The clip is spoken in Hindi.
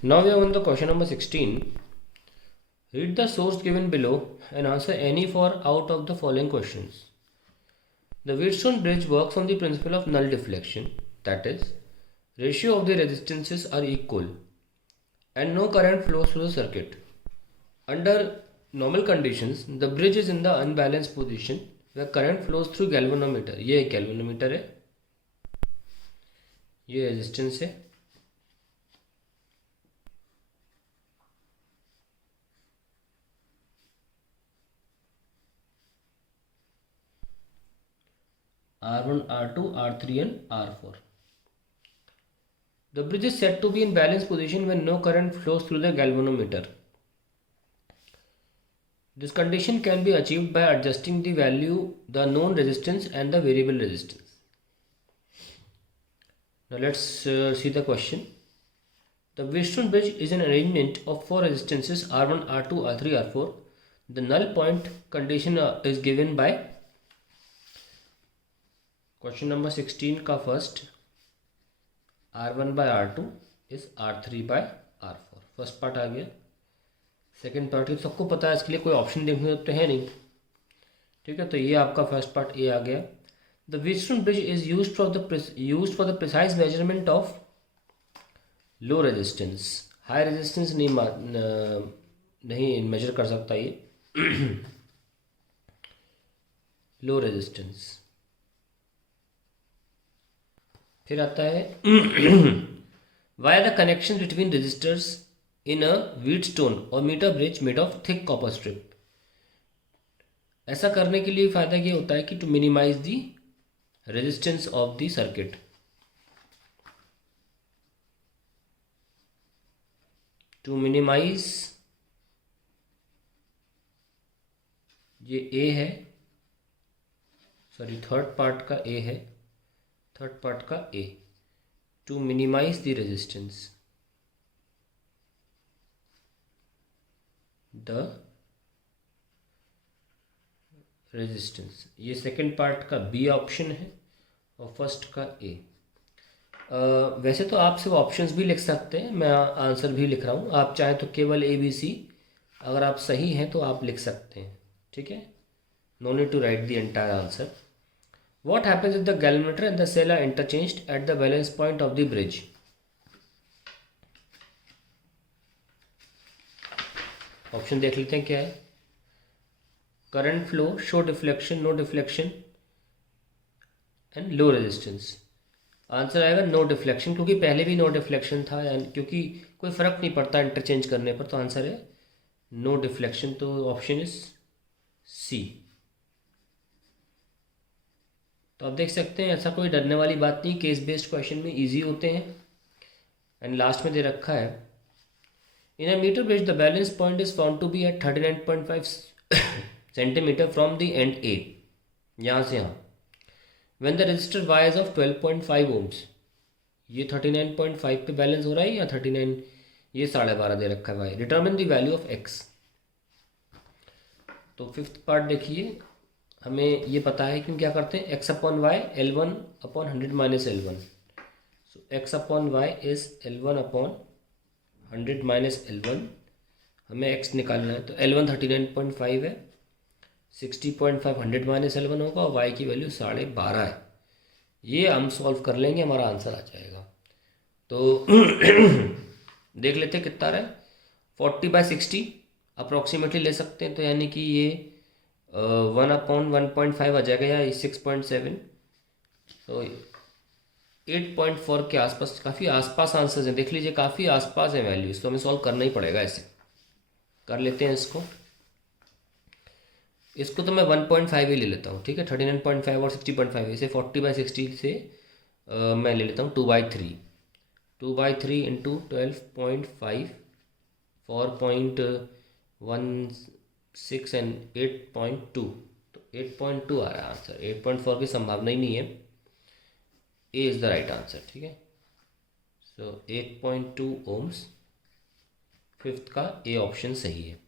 Now we have on the question number 16. Read the source given below and answer any for out of the following questions. The Wheatstone bridge works on the principle of null deflection, that is, ratio of the resistances are equal and no current flows through the circuit. Under normal conditions, the bridge is in the unbalanced position where current flows through galvanometer. ये galvanometer है, ये resistance है, R1, R2, R3 and R4. The bridge is said to be in balanced position when no current flows through the galvanometer. This condition can be achieved by adjusting the value, the known resistance and the variable resistance. Now let's see the question. The Wheatstone bridge is an arrangement of four resistances R1, R2, R3, R4. The null point condition is given by question number 16 का first R1 by R2 is R3 by R4. First part आ गया. सेकेंड पार्ट तो सबको पता है, इसके लिए कोई ऑप्शन देखने तो है नहीं. ठीक है, तो ये आपका फर्स्ट पार्ट ए आ गया. The Wheatstone bridge is used for the precise measurement of low resistance. High resistance नहीं मेजर कर सकता ये. Low resistance. फिर आता है via the connection between resistors in a Wheatstone और meter bridge made of thick copper strip. ऐसा करने के लिए फायदा ये होता है कि to minimize the resistance of the circuit. To minimize, ये ए है, सॉरी थर्ड पार्ट का ए है, थर्ड पार्ट का A. To minimize the resistance, the resistance. ये सेकंड पार्ट का बी ऑप्शन है और फर्स्ट का ए. वैसे तो आप सिर्फ ऑप्शंस भी लिख सकते हैं, मैं आंसर भी लिख रहा हूँ. आप चाहे तो केवल ए बी सी अगर आप सही हैं तो आप लिख सकते हैं. ठीक है, no need to write the entire answer. What happens if the galvanometer and the cell are interchanged at the balance point of the bridge? Option देख लेते हैं क्या है. Current flow, show deflection, no deflection and low resistance. Answer आएगा नो डिफ्लेक्शन, क्योंकि पहले भी नो डिफ्लेक्शन था, क्योंकि कोई फ़र्क नहीं पड़ता इंटरचेंज करने पर. तो आंसर है नो डिफ्लेक्शन. तो ऑप्शन इज सी. तो आप देख सकते हैं ऐसा कोई डरने वाली बात नहीं. केस बेस्ड क्वेश्चन में इजी होते हैं. एंड लास्ट में दे रखा है in a meter bridge the balance point is found to be at 39.5 centimetre from the end A, यहाँ से यहाँ. When the resistor Y is of 12.5 ohms. ये 39.5 पे बैलेंस हो रहा है या 39, ये 12.5 दे रखा है y. Determine the value of x. तो फिफ्थ पार्ट देखिए, हमें ये पता है क्यों क्या करते हैं. X upon y L1 upon 100 minus L1. So x upon y is L1 upon 100 minus L1. हमें एक्स निकालना है तो L1 39.5 है, 60.5 100 माइनस L1 होगा और वाई की वैल्यू 12.5 है. ये हम सॉल्व कर लेंगे, हमारा आंसर आ जाएगा. तो देख लेते कितना रहा है. 40/60 अप्रॉक्सीमेटली ले सकते हैं, तो यानी कि ये 1/1.5 आ जाएगा या 6.7. तो 8.4 के आसपास, काफ़ी आसपास आंसर्स हैं. देख लीजिए काफ़ी आसपास है वैल्यूज, तो हमें सॉल्व करना ही पड़ेगा. ऐसे कर लेते हैं इसको तो मैं 1.5 ही ले लेता हूँ. ठीक है, 39.5 और 60.5, इसे 40/60 से मैं ले लेता हूँ 2/3. 2/3 इंटू 12.5, 4.16 एंड 8.2. तो 8.2 आ रहा है आंसर. 8.4 की संभावना ही नहीं है. A is the right answer. ठीक है, सो 8.2 ओम्स, फिफ्थ का ए ऑप्शन सही है.